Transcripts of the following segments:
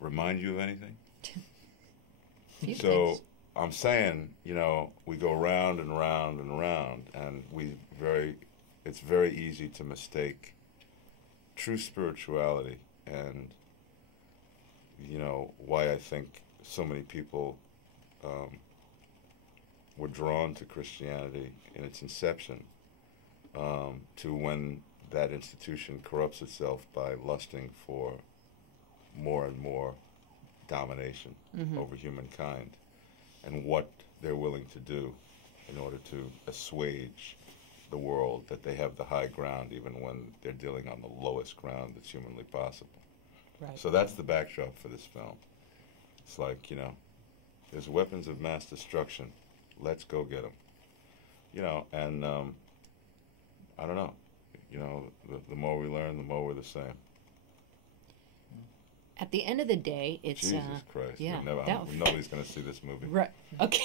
remind you of anything? Few So things. I'm saying, you know, we go round and round and round, and it's very easy to mistake true spirituality and, you know, why I think so many people were drawn to Christianity in its inception, to when that institution corrupts itself by lusting for more and more domination over humankind, and what they're willing to do in order to assuage the world, that they have the high ground even when they're dealing on the lowest ground that's humanly possible. Right. So that's the backdrop for this film. It's like, you know, there's weapons of mass destruction. Let's go get them. You know, and I don't know. You know, the more we learn, the more we're the same. At the end of the day, it's Jesus Christ. yeah. Nobody's going to see this movie. Right. Okay.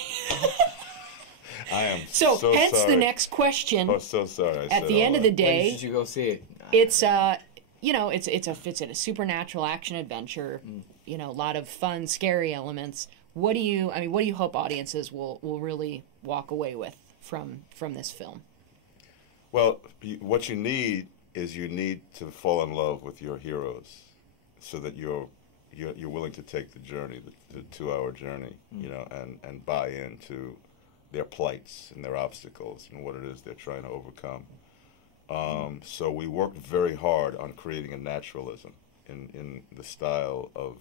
I am so hence sorry. the next question. Oh, so sorry. At the end of the day, when did you go see it? it's you know, it's a supernatural action adventure. You know, a lot of fun, scary elements. What do you hope audiences will really walk away with from this film? Well, what you need is to fall in love with your heroes, so that you're willing to take the journey, the 2-hour journey, you know, and buy into their plights and their obstacles and what it is they're trying to overcome. So we worked very hard on creating a naturalism in the style of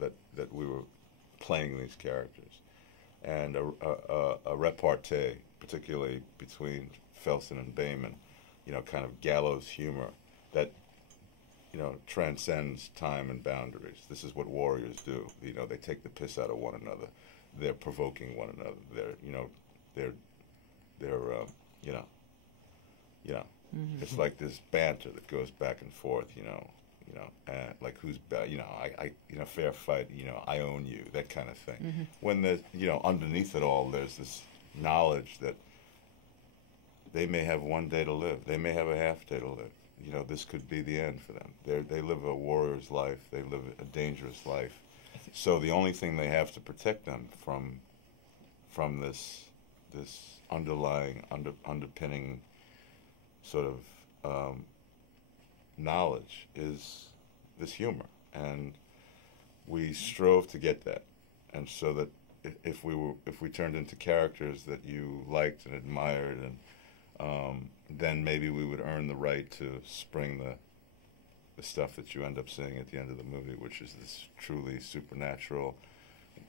that we were playing these characters, and a repartee, particularly between Felsen and Bayman, you know, kind of gallows humor that, you know, transcends time and boundaries. This is what warriors do. You know, they take the piss out of one another. They're provoking one another. They're it's like this banter that goes back and forth. You know, like who's better. You know, fair fight. You know, I own you. That kind of thing. When underneath it all, there's this knowledge that they may have one day to live. They may have a half day to live. You know, this could be the end for them. They live a warrior's life. They live a dangerous life. So the only thing they have to protect them from this underlying, underpinning sort of knowledge is this humor. And we strove to get that. And so that if we turned into characters that you liked and admired, and then maybe we would earn the right to spring the stuff that you end up seeing at the end of the movie, which is this truly supernatural,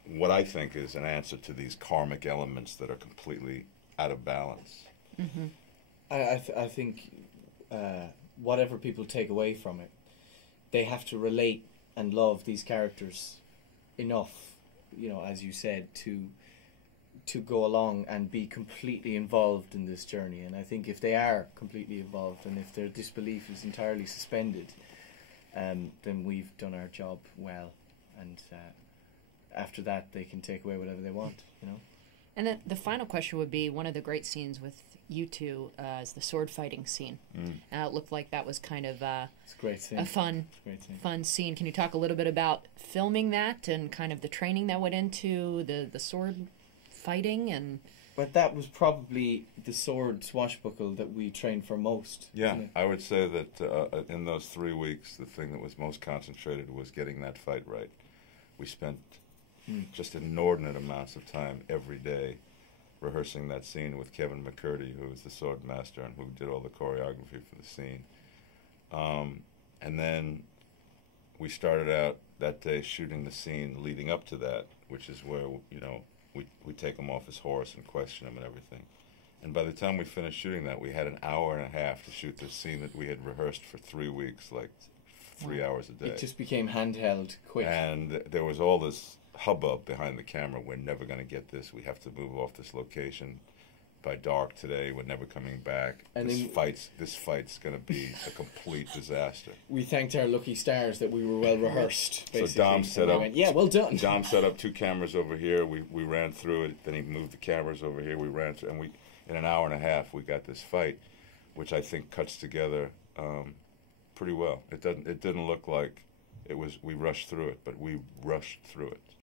what I think is an answer to these karmic elements that are completely out of balance. I think whatever people take away from it, they have to relate and love these characters enough, you know, as you said, to go along and be completely involved in this journey. And I think if they are completely involved, and if their disbelief is entirely suspended, then we've done our job well. And after that, they can take away whatever they want, you know. And then the final question would be, one of the great scenes with you two is the sword fighting scene. It looked like that was kind of it's a great scene. A fun scene. Can you talk a little bit about filming that and kind of the training that went into the sword fighting? And but that was probably the sword swashbuckle that we trained for most. Yeah, I would say that in those 3 weeks, the thing that was most concentrated was getting that fight right. We spent just inordinate amounts of time every day rehearsing that scene with Kevin McCurdy, who was the sword master and who did all the choreography for the scene. And then we started out that day shooting the scene leading up to that, which is where, you know, we take him off his horse and question him and everything. And by the time we finished shooting that, we had an hour and a half to shoot this scene that we had rehearsed for 3 weeks, like 3 hours a day. It just became handheld quick. And there was all this hubbub behind the camera. We're never going to get this. We have to move off this location by dark today. We're never coming back. And this fight's going to be a complete disaster. We thanked our lucky stars that we were well rehearsed. Basically. So Dom set up. Went, yeah, well done. Dom set up 2 cameras over here. We ran through it. Then he moved the cameras over here. We ran through, and in an hour and a half we got this fight, which I think cuts together pretty well. It didn't look like we rushed through it, but we rushed through it.